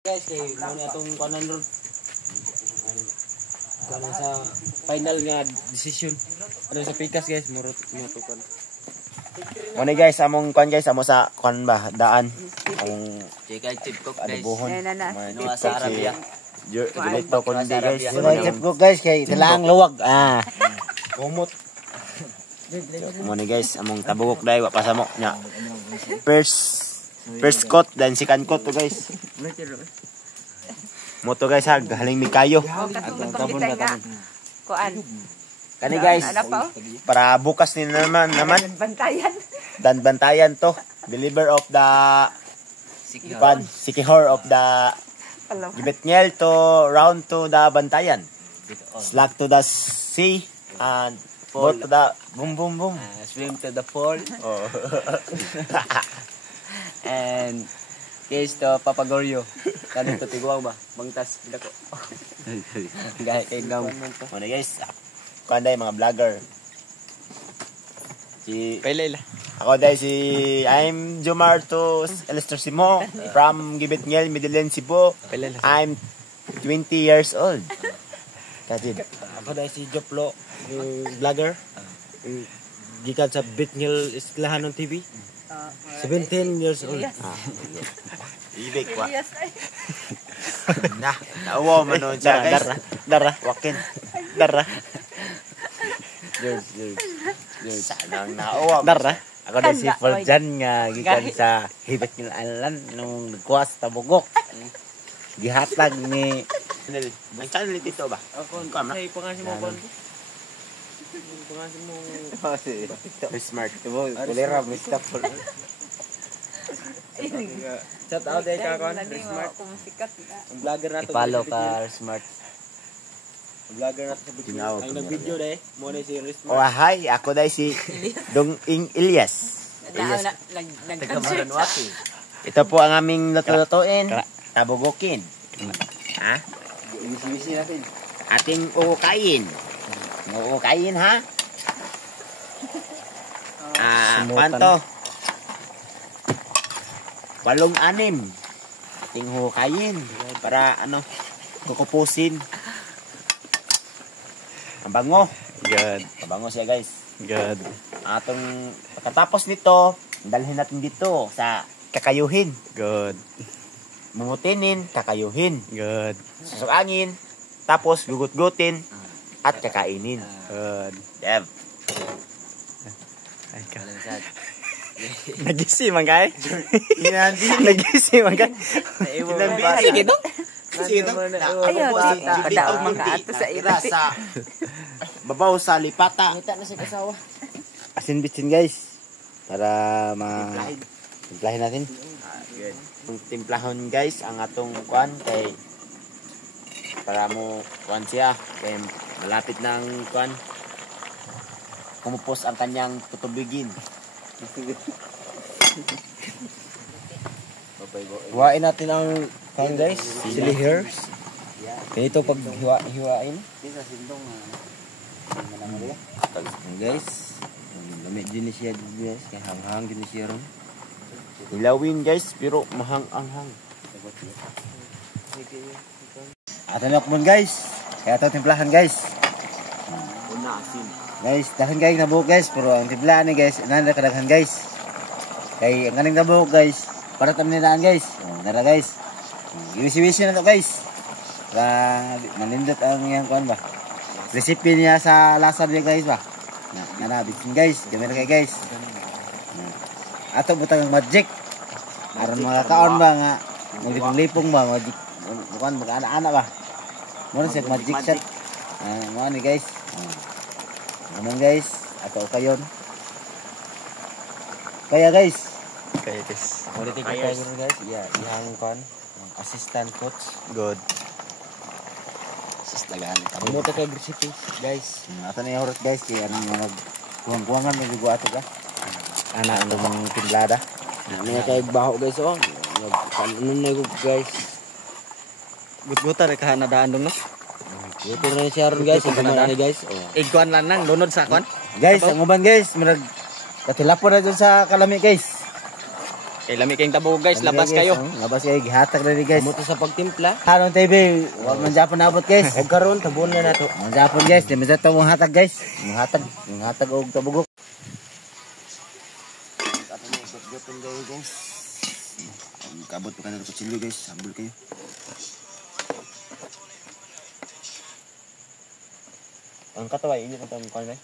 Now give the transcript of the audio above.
Guys, kay mo ni atong kanan ron. Kanan sa final nga decision. Ano sa pikas guys, murot mo to kan. Mo ni guys, among kuan guys, amo sa kuan ba daan. Ang Chicken chip cook guys. adobohon. Nuwa sa Arabia. Dito ko hindi guys. Chip ko guys kay tilaang luwag. Kumot. Mo ni guys, among tabugok dai wa pasamok nya. First coat dan second coat to guys. Mo to guys ha, galing mi kayo. Kuan. Kani guys, para bukas ni naman Bantayan. dan bantayan to. Deliver of the Sikihor of the Gibetngel to round to the bantayan. Slack to the sea and boat to the boom boom boom. Swim to the fall. Oh. And case to Papagoryo. Kani to tiguang ba? Bangtas bila ko. Gaya kay gam. Ano guys? Kanday mga vlogger. Pailayla. Ako dahil I'm Jomar to Elester Simo from Gibetngel, Midland, Cebu. I'm 20 years old. Kajid. Ako dahil si Joplo, yung vlogger. Gikan sa Bitngil Islahanon TV. 17 years old. Ibig wa. Naawa man nun siya guys. Dara. Wakin. Dara. George. Sanang naawa. Dara. Ako na si Forjan nga gikan sa hibet ng alan nung nagkuwas tabugok. Gihatag ni Ang channel dito ba? Ako, Kamera. say pangasin mo kon. Pangasin mo. Smart. Kulera Mr. Paul. Shout out day ka kon. Smart. Ang vlogger na to. I-follow ka smart. Ang vlogger na to sa Bitngil. Tinawag Ang ko nag-video day, mo ni si Smart. Oh hi, ako dahil si Dong Ing Ilyas. Nag-concert siya. Ito po ang aming luto-lutuin. Tabugokin. Ha? Bisi natin. Ating uukain. Uukain ha? Panto. 8-6. Ating hukayin. Para ano, kukupusin. Ang bango. Good. Mabango siya guys. Good. Atong pagkatapos nito, dalhin natin dito sa kakayuhin. Good. Mumutinin, kakayuhin. Good. Susukangin, tapos gugut-gutin at kakainin. Good. Dev. Ay ka. Nagisi man kay? Nagisi man kay? Sige to. Sige to. Ayaw, daw makaato sa ira. Babaw sa lipata. Kita na si kasawa. Asin bitsin guys. Para timplahin natin. Good. Timplahon guys ang atong kuan kay para mo kuan siya kay malapit ng kuan kumupos ang kanyang tutubigin. Huwain natin ang kan guys, chili hairs. Ito pag hiwain. Guys, lamig din siya guys, kaya hanghang din siya ron. Ilawin guys pero mahang-anghang. Ato na kumon guys. Kaya ato timplahan guys. Una asin. Guys, dahan guys nabuhok guys, pero ang timplahan ni guys, inanda kadaghan guys. Kay ang kaning nabuhok guys, para tamilaan guys. Nara guys. Iwisi-wisi na to guys. Manindot ang yang kuan ba. Recipe niya sa lasa niya guys ba. Na bitin guys, gamay kay guys. Ato butang magic. Aron mga kaon ba nga maglipong-lipong ba magic. Bukan mag-ana-ana ba. Mo siya magic shot. Mo ni guys. Naman guys, ato kayon. Kaya guys. Kaya guys. Quality kayo guys. Yeah, ihang kon assistant coach. Good. Sistagaan ka. Mo to kay recipe guys. Ato na yung guys kaya anong mga kuwang-kuwangan may bigo ato ka. Ana ang timplada. Ano nga kay baho guys oh. Ano na ko guys. Gut-gutan ka nadaan dong no. Ito na siya ron guys, ang na guys. Iguan lang nang lunod sa kwan. Guys, ang uban guys, katilapon na dun sa kalami guys. Kay lami kayong tabog guys, labas kayo. Labas kayo, gihatag na rin guys. Kamuto sa pagtimpla. Anong TV, wag man Japon nabot guys. O karon tabon na nato. Mga Japon guys, di man ito mong hatag guys. Mga hatag og tabugok. Ato na ikot-goton kayo guys. Kabot pa ka na kutsilyo guys, sabol kayo. Ang katawa, inyo ka itong kwan,